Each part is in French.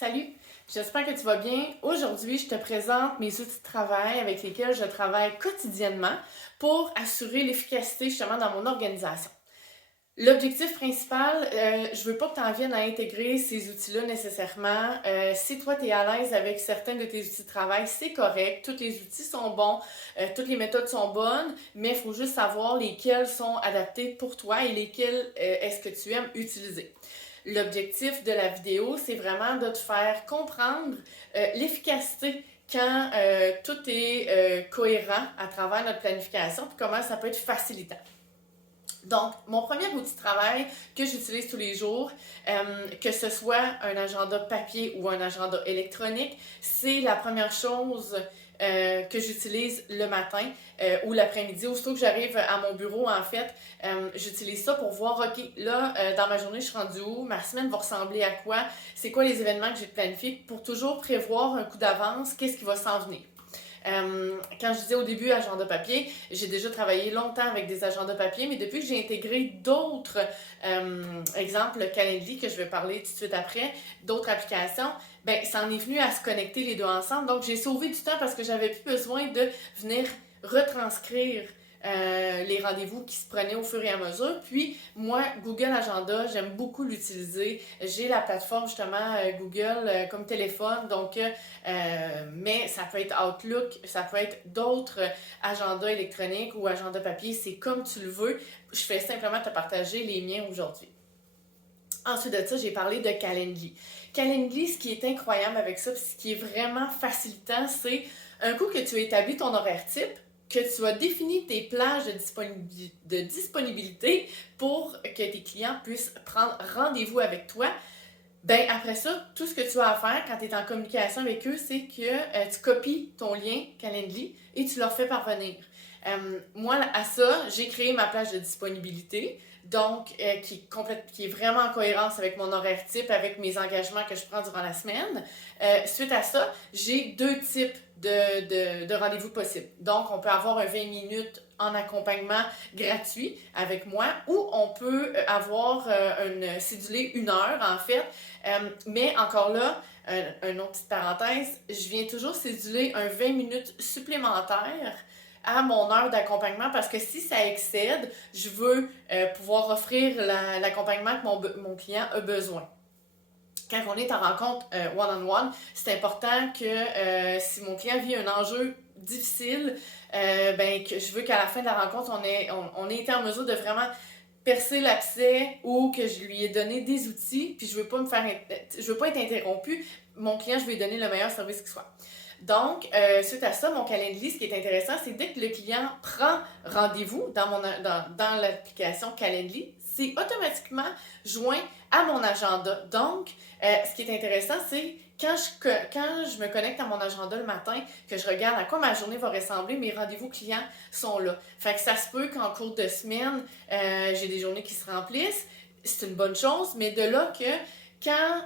Salut, j'espère que tu vas bien. Aujourd'hui, je te présente mes outils de travail avec lesquels je travaille quotidiennement pour assurer l'efficacité justement dans mon organisation. L'objectif principal, je veux pas que tu en viennes à intégrer ces outils-là nécessairement. Si toi, tu es à l'aise avec certains de tes outils de travail, c'est correct. Tous les outils sont bons, toutes les méthodes sont bonnes, mais il faut juste savoir lesquels sont adaptés pour toi et lesquels est-ce que tu aimes utiliser. L'objectif de la vidéo, c'est vraiment de te faire comprendre l'efficacité quand tout est cohérent à travers notre planification, puis comment ça peut être facilitant. Donc, mon premier outil de travail que j'utilise tous les jours, que ce soit un agenda papier ou un agenda électronique, c'est la première chose que j'utilise le matin ou l'après-midi. Aussitôt que j'arrive à mon bureau, en fait, j'utilise ça pour voir, OK, là, dans ma journée, je suis rendue où? Ma semaine va ressembler à quoi? C'est quoi les événements que j'ai planifiés? Pour toujours prévoir un coup d'avance, qu'est-ce qui va s'en venir? Quand je disais au début agenda papier, j'ai déjà travaillé longtemps avec des agendas papier, mais depuis que j'ai intégré d'autres, exemple Calendly que je vais parler tout de suite après, d'autres applications, ben ça en est venu à se connecter les deux ensemble. Donc j'ai sauvé du temps parce que j'avais plus besoin de venir retranscrire les rendez-vous qui se prenaient au fur et à mesure. Puis moi, Google Agenda, j'aime beaucoup l'utiliser. J'ai la plateforme justement Google comme téléphone, donc mais ça peut être Outlook, ça peut être d'autres agendas électroniques ou agendas papier, c'est comme tu le veux. Je fais simplement te partager les miens aujourd'hui. Ensuite de ça, j'ai parlé de Calendly. Calendly, ce qui est incroyable avec ça, ce qui est vraiment facilitant, c'est un coup que tu as établi ton horaire type, que tu as défini tes plages de disponibilité pour que tes clients puissent prendre rendez-vous avec toi, ben après ça, tout ce que tu as à faire quand tu es en communication avec eux, c'est que tu copies ton lien Calendly et tu leur fais parvenir. Moi, à ça, j'ai créé ma plage de disponibilité, donc qui est vraiment en cohérence avec mon horaire type, avec mes engagements que je prends durant la semaine. Suite à ça, j'ai deux types de rendez-vous possibles. Donc, on peut avoir un 20 minutes en accompagnement gratuit avec moi ou on peut avoir cédulé une heure en fait. Mais encore là, une autre petite parenthèse, je viens toujours céduler un 20 minutes supplémentaire à mon heure d'accompagnement parce que si ça excède, je veux pouvoir offrir l'accompagnement que mon client a besoin. Quand on est en rencontre one-on-one, c'est important que si mon client vit un enjeu difficile, ben que je veux qu'à la fin de la rencontre, on ait été en mesure de vraiment percer l'abcès ou que je lui ai donné des outils, puis je veux pas être interrompue. Mon client, je vais lui donner le meilleur service qui soit. Donc, suite à ça, mon Calendly, ce qui est intéressant, c'est dès que le client prend rendez-vous dans l'application Calendly, c'est automatiquement joint à mon agenda. Donc, ce qui est intéressant, c'est quand je me connecte à mon agenda le matin, que je regarde à quoi ma journée va ressembler, mes rendez-vous clients sont là. Fait que ça se peut qu'en cours de semaine, j'ai des journées qui se remplissent. C'est une bonne chose, mais de là que quand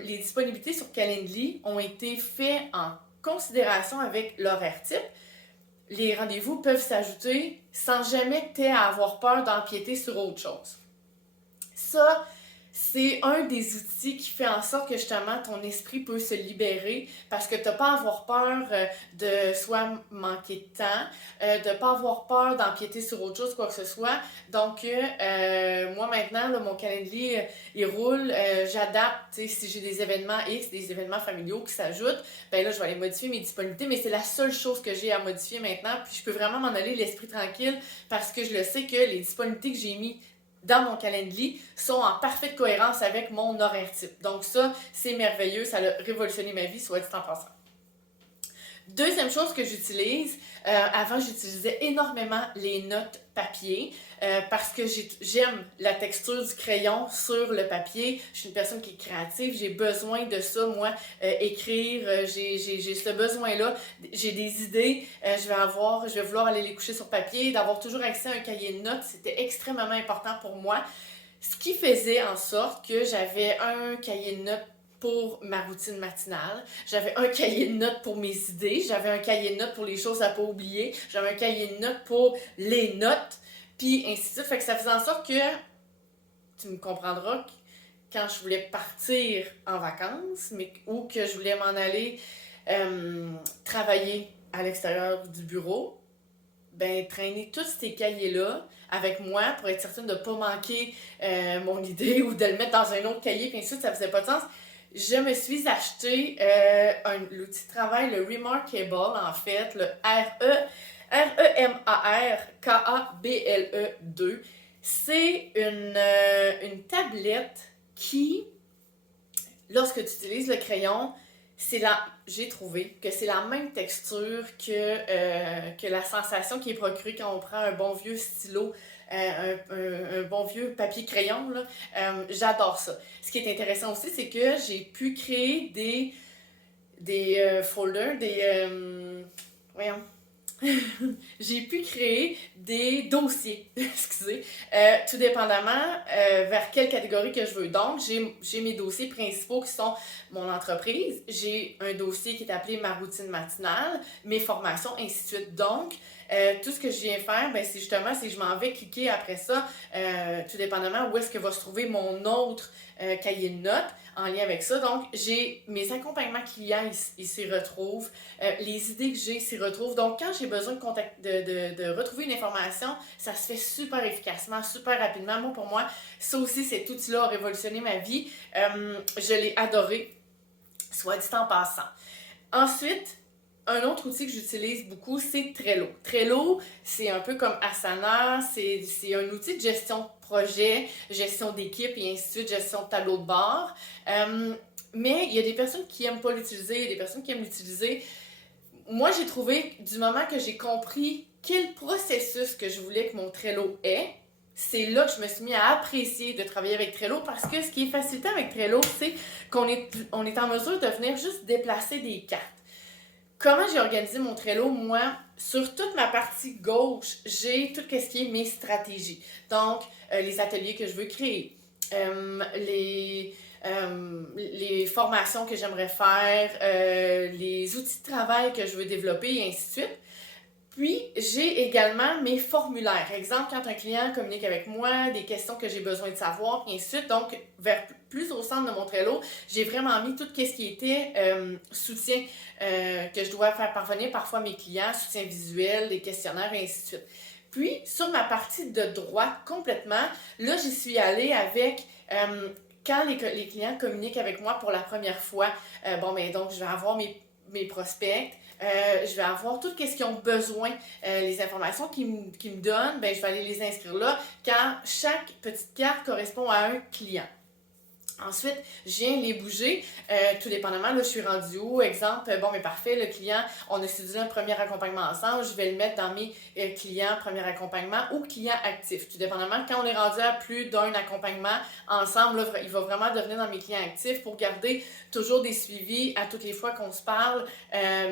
les disponibilités sur Calendly ont été faites en considération avec l'horaire type, les rendez-vous peuvent s'ajouter sans jamais que tu aies à avoir peur d'empiéter sur autre chose. Ça, c'est un des outils qui fait en sorte que justement ton esprit peut se libérer parce que tu n'as pas à avoir peur de soit manquer de temps, de ne pas avoir peur d'empiéter sur autre chose, quoi que ce soit. Donc, moi maintenant, là, mon calendrier, il roule, j'adapte, si j'ai des événements X, des événements familiaux qui s'ajoutent, ben là, je vais aller modifier mes disponibilités, mais c'est la seule chose que j'ai à modifier maintenant, puis je peux vraiment m'en aller l'esprit tranquille parce que je le sais que les disponibilités que j'ai mis dans mon calendrier sont en parfaite cohérence avec mon horaire type. Donc ça, c'est merveilleux, ça a révolutionné ma vie, soit dit en passant. Deuxième chose que j'utilise, avant j'utilisais énormément les notes papier parce que j'aime la texture du crayon sur le papier. Je suis une personne qui est créative, j'ai besoin de ça, moi, écrire, j'ai ce besoin-là, j'ai des idées, je vais vouloir aller les coucher sur papier, d'avoir toujours accès à un cahier de notes, c'était extrêmement important pour moi. Ce qui faisait en sorte que j'avais un cahier de notes pour ma routine matinale, j'avais un cahier de notes pour mes idées, j'avais un cahier de notes pour les choses à pas oublier, j'avais un cahier de notes pour les notes, puis ainsi de suite. Fait que ça faisait en sorte que, tu me comprendras, quand je voulais partir en vacances, ou que je voulais m'en aller travailler à l'extérieur du bureau, ben traîner tous ces cahiers-là avec moi pour être certaine de ne pas manquer mon idée ou de le mettre dans un autre cahier, puis ensuite ça faisait pas de sens. Je me suis acheté l'outil de travail, le Remarkable, en fait, le Remarkable 2. C'est une tablette qui, lorsque tu utilises le crayon, j'ai trouvé que c'est la même texture que la sensation qui est procurée quand on prend un bon vieux stylo, un bon vieux papier crayon, là. J'adore ça. Ce qui est intéressant aussi, c'est que j'ai pu créer des folders, voyons, j'ai pu créer des dossiers, excusez, tout dépendamment vers quelle catégorie que je veux. Donc, j'ai mes dossiers principaux qui sont mon entreprise, j'ai un dossier qui est appelé ma routine matinale, mes formations, ainsi de suite. Donc, tout ce que je viens faire, ben, c'est que je m'en vais cliquer après ça, tout dépendamment où est-ce que va se trouver mon autre cahier de notes en lien avec ça. Donc, j'ai mes accompagnements clients, ils s'y retrouvent. Les idées que j'ai s'y retrouvent. Donc, quand j'ai besoin de retrouver une information, ça se fait super efficacement, super rapidement. Moi, pour moi, ça aussi, cet outil-là a révolutionné ma vie. Je l'ai adoré, soit dit en passant. Ensuite, un autre outil que j'utilise beaucoup, c'est Trello. Trello, c'est un peu comme Asana, c'est un outil de gestion de projet, gestion d'équipe et ainsi de suite, gestion de tableau de bord. Mais il y a des personnes qui n'aiment pas l'utiliser, il y a des personnes qui aiment l'utiliser. Moi, j'ai trouvé, du moment que j'ai compris quel processus que je voulais que mon Trello ait, c'est là que je me suis mis à apprécier de travailler avec Trello parce que ce qui est facilitant avec Trello, c'est qu'on est en mesure de venir juste déplacer des cartes. Comment j'ai organisé mon Trello? Moi, sur toute ma partie gauche, j'ai tout ce qui est mes stratégies. Donc, les ateliers que je veux créer, les formations que j'aimerais faire, les outils de travail que je veux développer et ainsi de suite. Puis, j'ai également mes formulaires. Exemple, quand un client communique avec moi, des questions que j'ai besoin de savoir, puis ainsi de suite. Donc, plus au centre de mon Trello, j'ai vraiment mis tout ce qui était soutien que je dois faire parvenir parfois à mes clients, soutien visuel, des questionnaires, et ainsi de suite. Puis, sur ma partie de droite complètement, là, j'y suis allée avec... quand les clients communiquent avec moi pour la première fois, donc, je vais avoir mes prospects, je vais avoir tout ce qu'ils ont besoin, les informations qu'ils me donnent, je vais aller les inscrire là, car chaque petite carte correspond à un client. Ensuite, je viens les bouger, tout dépendamment, là, je suis rendue où, exemple, parfait, le client, on a studié un premier accompagnement ensemble, je vais le mettre dans mes clients, premier accompagnement ou clients actifs, tout dépendamment, quand on est rendu à plus d'un accompagnement ensemble, là, il va vraiment devenir dans mes clients actifs pour garder toujours des suivis à toutes les fois qu'on se parle,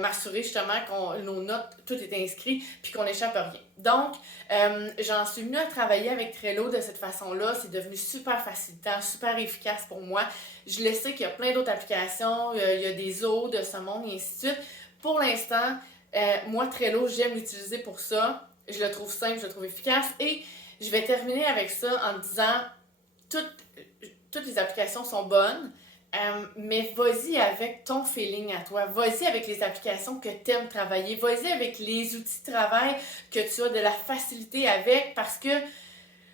m'assurer justement que nos notes, tout est inscrit, puis qu'on n'échappe à rien. Donc, j'en suis venue à travailler avec Trello de cette façon-là. C'est devenu super facilitant, super efficace pour moi. Je le sais qu'il y a plein d'autres applications, il y a des autres de ce monde et ainsi de suite. Pour l'instant, moi, Trello, j'aime l'utiliser pour ça. Je le trouve simple, je le trouve efficace. Et je vais terminer avec ça en disant toutes les applications sont bonnes. Mais vas-y avec ton feeling à toi. Vas-y avec les applications que tu aimes travailler. Vas-y avec les outils de travail que tu as de la facilité avec parce que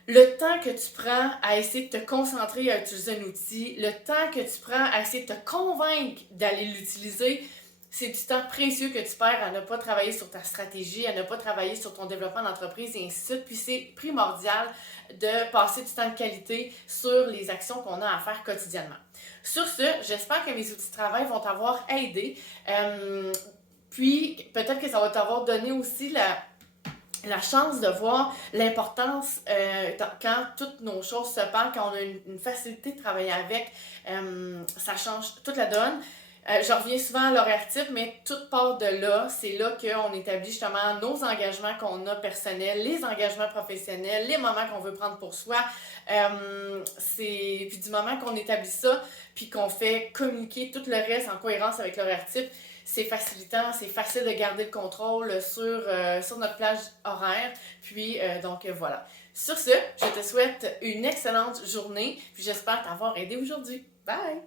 le temps que tu prends à essayer de te concentrer à utiliser un outil, le temps que tu prends à essayer de te convaincre d'aller l'utiliser, c'est du temps précieux que tu perds à ne pas travailler sur ta stratégie, à ne pas travailler sur ton développement d'entreprise et ainsi de suite. Puis c'est primordial de passer du temps de qualité sur les actions qu'on a à faire quotidiennement. Sur ce, j'espère que mes outils de travail vont t'avoir aidé. Puis peut-être que ça va t'avoir donné aussi la chance de voir l'importance quand toutes nos choses se parlent, quand on a une facilité de travailler avec, ça change toute la donne. Je reviens souvent à l'horaire type, mais toute part de là, c'est là qu'on établit justement nos engagements qu'on a personnels, les engagements professionnels, les moments qu'on veut prendre pour soi. Puis du moment qu'on établit ça, puis qu'on fait communiquer tout le reste en cohérence avec l'horaire type, c'est facilitant, c'est facile de garder le contrôle sur notre plage horaire. Puis, voilà. Sur ce, je te souhaite une excellente journée, puis j'espère t'avoir aidé aujourd'hui. Bye!